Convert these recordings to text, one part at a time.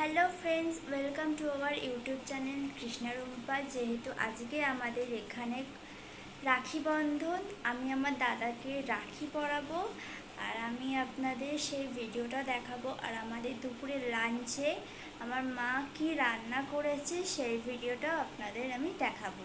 Hello friends, welcome to our YouTube channel Krishna Rumpa. যেহেতু আজকে আমাদের এখানে রাখি বন্ধন, আমি আমার দাদাকে রাখি পরাবো আর আমি আপনাদের সেই ভিডিওটা দেখাবো। আর আমাদের দুপুরের লাঞ্চে আমার মা কি রান্না করেছে সেই ভিডিওটা আপনাদের আমি দেখাবো।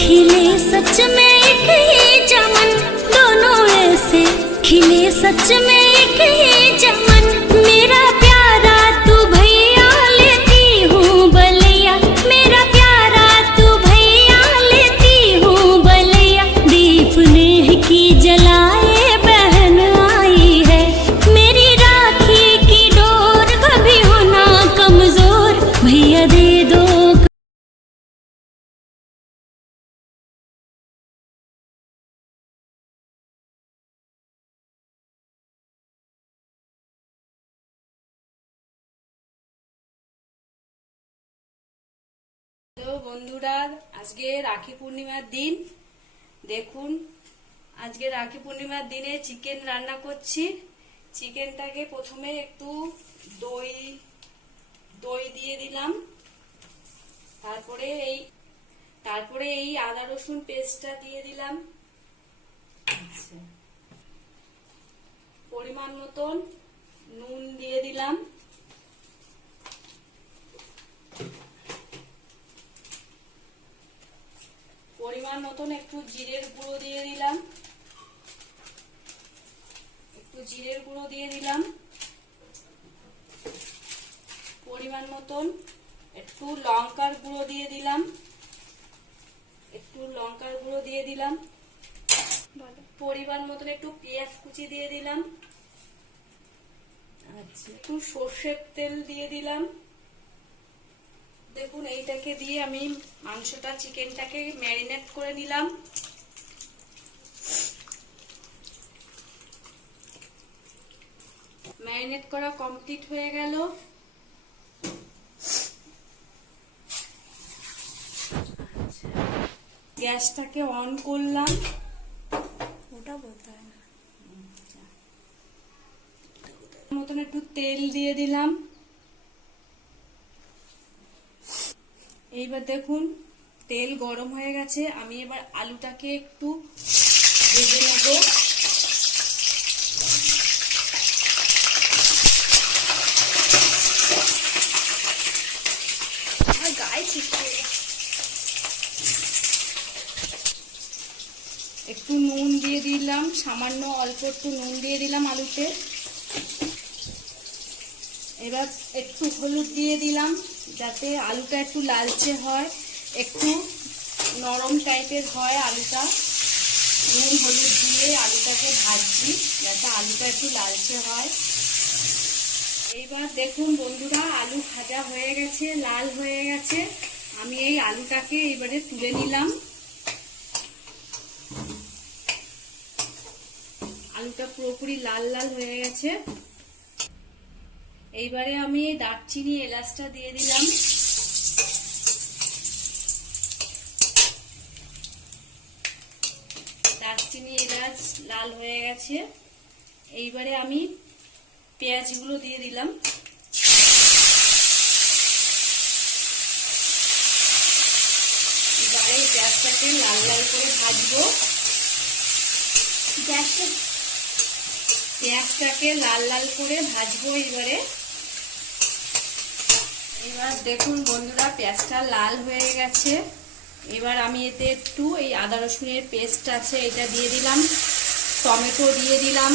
खिले सच में एक ही चमन, दोनों ऐसे खिले सच में एक ही चमन। मेरा प्यारा तू भैया लेती हूँ बलैया, मेरा प्यारा तू भैया लेती हूँ बलैया। दीप नेह की जलाए बहन आई है, मेरी राखी की डोर कभी होना कमजोर, भैया दे दो। হ্যালো বন্ধুরা, আজকে রাখি পূর্ণিমার দিন। দেখুন, আজকে রাখি পূর্ণিমার দিনে চিকেন রান্না করছি। চিকেনটাকে প্রথমে একটু দই দিয়ে দিলাম, তারপরে এই আদা রসুন পেস্টটা দিয়ে দিলাম। পরিমাণ মতন নুন দিয়ে দিলাম। পরিমাণ মতন একটু জিরের গুঁড়ো দিয়ে দিলাম, পরিমাণ মতন একটু লঙ্কার গুঁড়ো দিয়ে দিলাম, পরিমাণ মতন একটু পেঁয়াজ কুচি দিয়ে দিলাম, একটু সর্ষের তেল দিয়ে দিলাম। দেখুন, এইটাকে দিয়ে আমি চিকেনটাকে ম্যারিনেট করে নিলাম। ম্যারিনেট করা কমপ্লিট হয়ে গেল। গ্যাসটাকে অন করলাম। ওটা বলতে হয় না। মতন একটু তেল দিয়ে দিলাম। এইবার দেখুন, তেল গরম হয়ে গেছে। আমি এবার আলুটাকে একটু ভেজে নেব। একটু নুন দিয়ে দিলাম, সামান্য অল্প একটু নুন দিয়ে দিলাম আলুতে। এবার একটু হলুদ দিয়ে দিলাম, যাতে আলুটা একটু লালচে হয়, একটু নরম টাইপের হয় আলুটা। নুন হলুদ দিয়ে আলুটাকে ভাজছি, যাতে আলুটা একটু লালচে হয়। এইবার দেখুন বন্ধুরা, আলু ভাজা হয়ে গেছে, লাল হয়ে গেছে। আমি এই আলুটাকে এবারে তুলে নিলাম। আলুটা পুরোপুরি লাল লাল হয়ে গেছে। এইবারে আমি দারচিনি এলাচটা দিয়ে দিলাম। দারচিনি এলাচ লাল হয়ে গেছে। এইবারে আমি পেঁয়াজগুলো দিয়ে দিলাম। এবারে পেঁয়াজটাকে লাল লাল করে ভাজবো। পেঁয়াজটাকে লাল লাল করে ভাজবো। এবার দেখুন বন্ধুরা, পেঁয়াজটা লাল হয়ে গেছে। এবার আমি এতে একটু এই আদা রসুনের পেস্ট আছে এটা দিয়ে দিলাম, টমেটো দিয়ে দিলাম।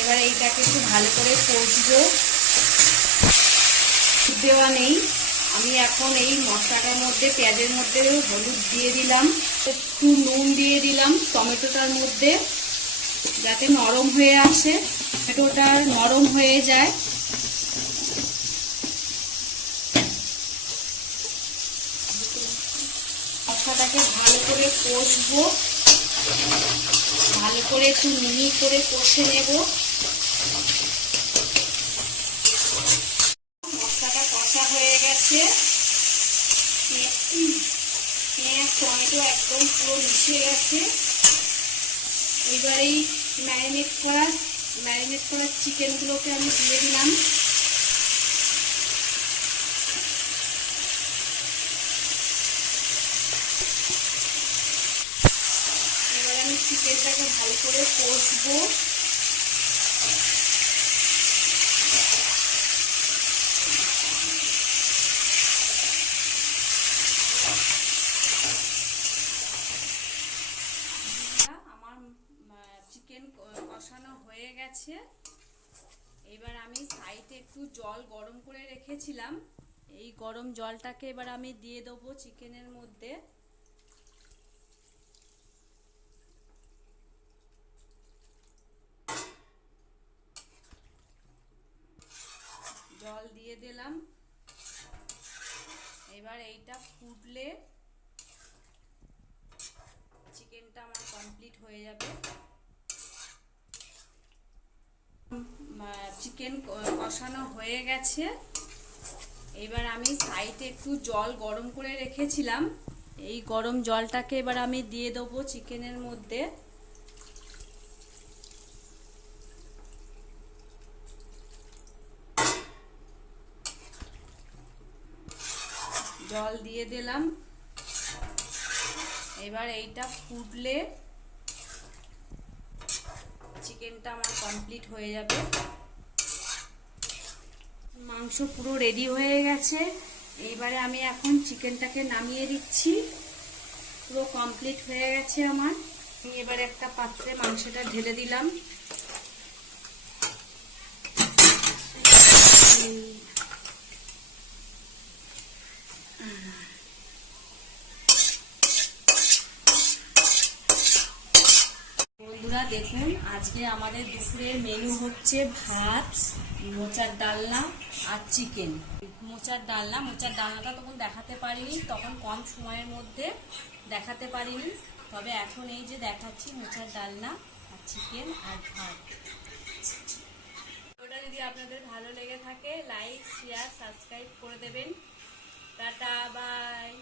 এবার এইটাকে একটু ভালো করে কষবো। দেওয়া নেই, আমি এখন এই মশলাটার মধ্যে, পেঁয়াজের মধ্যে হলুদ দিয়ে দিলাম, একটু নুন দিয়ে দিলাম টমেটোটার মধ্যে, যাতে নরম হয়ে আসে, টমেটোটা নরম হয়ে যায়। মশলাটাকে ভালো করে কষবো, ভালো করে একটু মিহি করে কষে নেব। মশলাটা কষা হয়ে গেছে, পেঁয়াজ টমেটো একদম পুরো মিশে গেছে। এবার এই ম্যারিনেট করা চিকেনগুলোকে আমি দিয়ে দিলাম। এবার আমি চিকেনটাকে ভালো করে কষবো। আমার চিকেন কষানো হয়ে গেছে। এবার আমি সাইডে একটু জল গরম করে রেখেছিলাম, এই গরম জলটাকে এবার আমি দিয়ে দেবো চিকেনের মধ্যে। জল দিয়ে দিলাম। এবার এইটা ফুটলে চিকেনটা আমার কমপ্লিট হয়ে যাবে। চিকেন কষানো হয়ে গেছে। এবার আমি সাইডে একটু জল গরম করে রেখেছিলাম, এই গরম জলটাকে এবার আমি দিয়ে দেবো চিকেনের মধ্যে। জল দিয়ে দিলাম। এবার এইটা ফুটলে চিকেনটা আমার কমপ্লিট হয়ে যাবে। মাংস পুরো রেডি হয়ে গেছে। এইবারে আমি এখন চিকেনটাকে নামিয়ে দিচ্ছি, পুরো কমপ্লিট হয়ে গেছে আমার। আমি এবার একটা পাত্রে মাংসটা ঢেলে দিলাম। বন্ধুরা দেখুন, আজকে আমাদের দুপুরের মেনু হচ্ছে ভাত, মোচার ডালনা আর চিকেন। মোচার ডালনাটা তখন দেখাতে পারিনি, তখন কম সময়ের মধ্যে দেখাতে পারিনি, তবে এখন এই যে দেখাচ্ছি মোচার ডালনা আর চিকেন আর ভাত। ওটা যদি আপনাদের ভালো লেগে থাকে লাইক শেয়ার সাবস্ক্রাইব করে দেবেন। Tata bye.